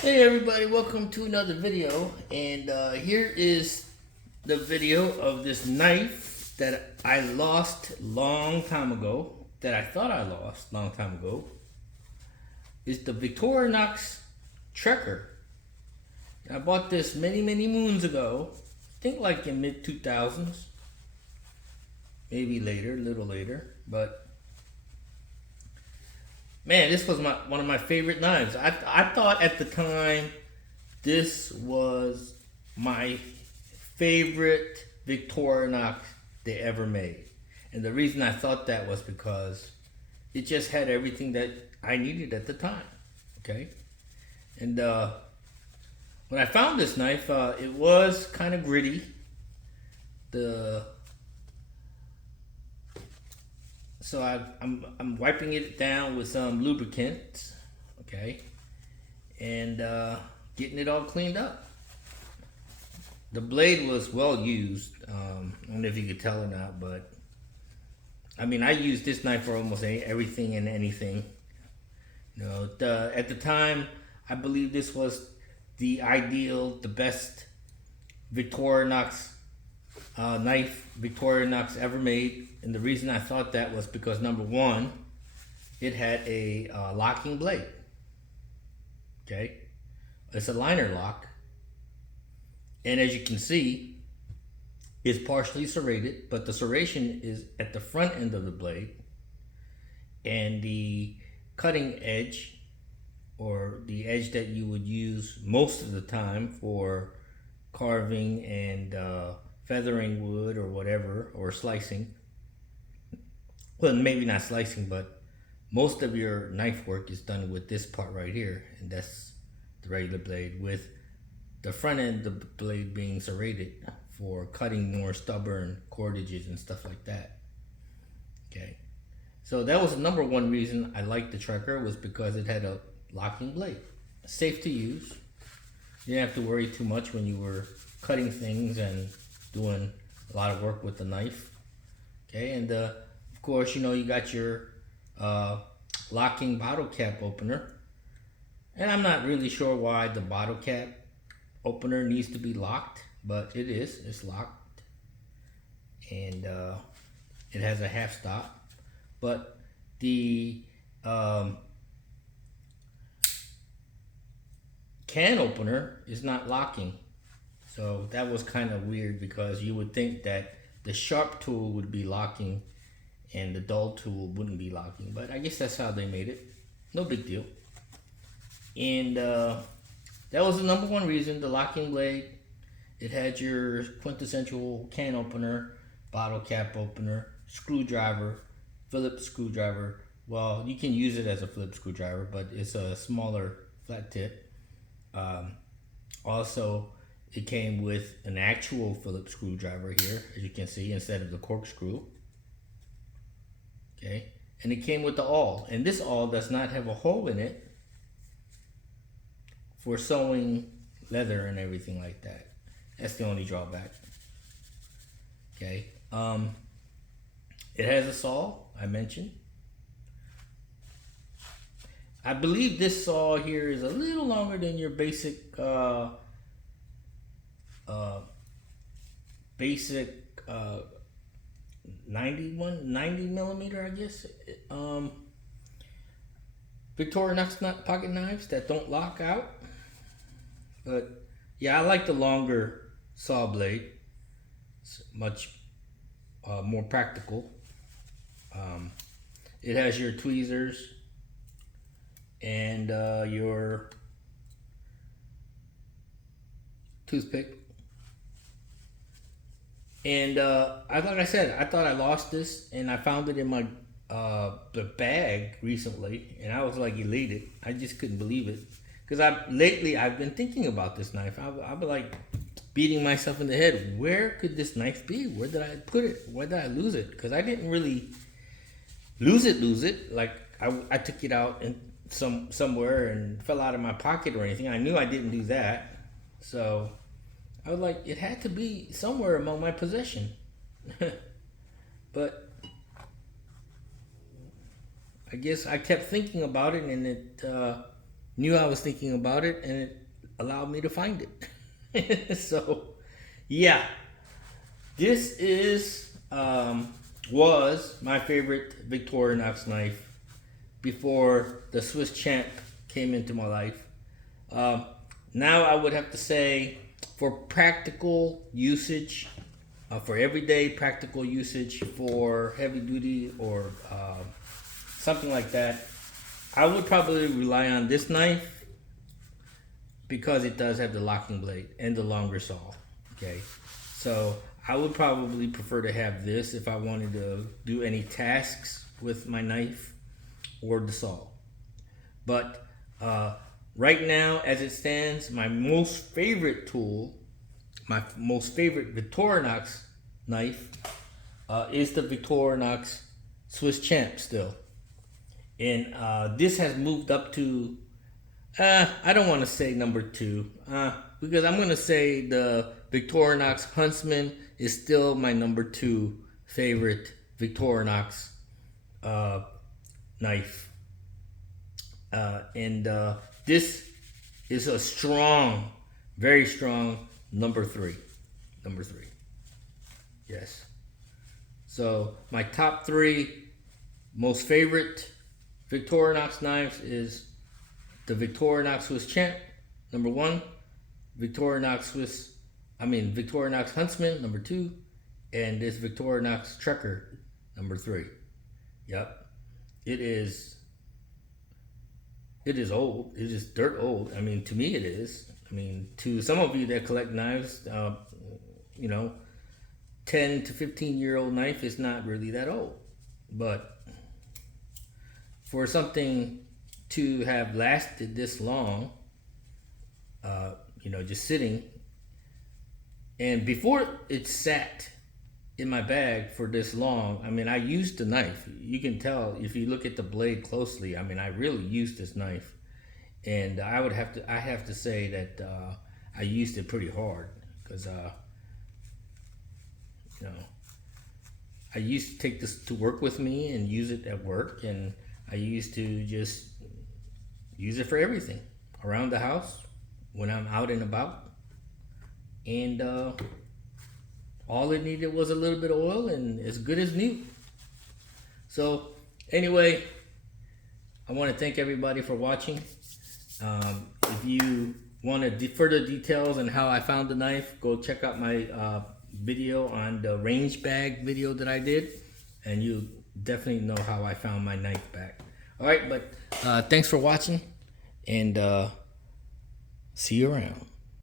Hey everybody, welcome to another video, and here is the video of this knife that I lost long time ago, that I thought I lost long time ago. It's the Victorinox Trekker. I bought this many moons ago, I think like in mid 2000s, maybe later, a little later, but man, this was one of my favorite knives. I thought at the time this was my favorite Victorinox they ever made. And the reason I thought that was because it just had everything that I needed at the time. Okay? And when I found this knife, it was kind of gritty. So I'm wiping it down with some lubricant, okay, and getting it all cleaned up. The blade was well used. I don't know if you could tell or not, but I mean, I used this knife for almost everything and anything. You know, at the time, I believe this was the ideal, the best Victorinox knife Victorinox ever made. And the reason I thought that was because, number one, it had a locking blade. Okay, it's a liner lock, and as you can see, it's partially serrated, but the serration is at the front end of the blade, and the cutting edge, or the edge that you would use most of the time for carving and feathering wood or whatever, or slicing. Well, maybe not slicing, but most of your knife work is done with this part right here, and that's the regular blade, with the front end of the blade being serrated for cutting more stubborn cordages and stuff like that. Okay, so that was the number one reason I liked the Trekker, was because it had a locking blade. Safe to use. You didn't have to worry too much when you were cutting things and doing a lot of work with the knife. Okay, and of course, you know, you got your locking bottle cap opener. And I'm not really sure why the bottle cap opener needs to be locked, but it is. It's locked. And it has a half stop. But the can opener is not locking. So that was kind of weird, because you would think that the sharp tool would be locking and the dull tool wouldn't be locking, but I guess that's how they made it. No big deal. And that was the number one reason, the locking blade. It had your quintessential can opener, bottle cap opener, screwdriver, Phillips screwdriver. Well, you can use it as a Phillips screwdriver, but it's a smaller flat tip. Also, it came with an actual Phillips screwdriver here, as you can see, instead of the corkscrew. Okay, and it came with the awl, and this awl does not have a hole in it for sewing leather and everything like that. That's the only drawback. Okay, it has a saw, I mentioned. I believe this saw here is a little longer than your basic 90 millimeter, I guess. Victorinox pocket knives that don't lock out. But yeah, I like the longer saw blade. It's much more practical. It has your tweezers and your toothpick. And like I said, I thought I lost this, and I found it in my the bag recently, and I was like elated. I just couldn't believe it, because lately I've been thinking about this knife. I've been like beating myself in the head. Where could this knife be? Where did I put it? Where did I lose it? Because I didn't really lose it. Like I took it out and somewhere and fell out of my pocket or anything. I knew I didn't do that, so I was like, it had to be somewhere among my possession. But I guess I kept thinking about it, and it knew I was thinking about it, and it allowed me to find it. So, yeah, this was my favorite Victorinox knife before the Swiss Champ came into my life. Now I would have to say, for practical usage, for everyday practical usage, for heavy duty or something like that, I would probably rely on this knife because it does have the locking blade and the longer saw. Okay, so I would probably prefer to have this if I wanted to do any tasks with my knife or the saw. But right now, as it stands, my most favorite tool, my most favorite Victorinox knife is the Victorinox Swiss Champ still. And this has moved up to, I don't want to say number 2, because I'm going to say the Victorinox Huntsman is still my number 2 favorite Victorinox knife. And this is a strong, very strong number 3. Number 3. Yes. So my top 3 most favorite Victorinox knives is the Victorinox Swiss Champ, number 1, Victorinox Huntsman, number 2, and this Victorinox Trekker, number 3. Yep. It is old. It is dirt old. I mean, to me it is. I mean, to some of you that collect knives, 10 to 15-year-old knife is not really that old. But for something to have lasted this long, just sitting, and before it sat in my bag for this long, I mean, I used the knife. You can tell if you look at the blade closely. I mean, I really used this knife, and I have to say that I used it pretty hard because I used to take this to work with me and use it at work, and I used to just use it for everything around the house when I'm out and about. And all it needed was a little bit of oil and as good as new. So anyway, I want to thank everybody for watching. If you want further details on how I found the knife, go check out my video on the range bag video that I did, and you definitely know how I found my knife bag. All right, but thanks for watching, and see you around.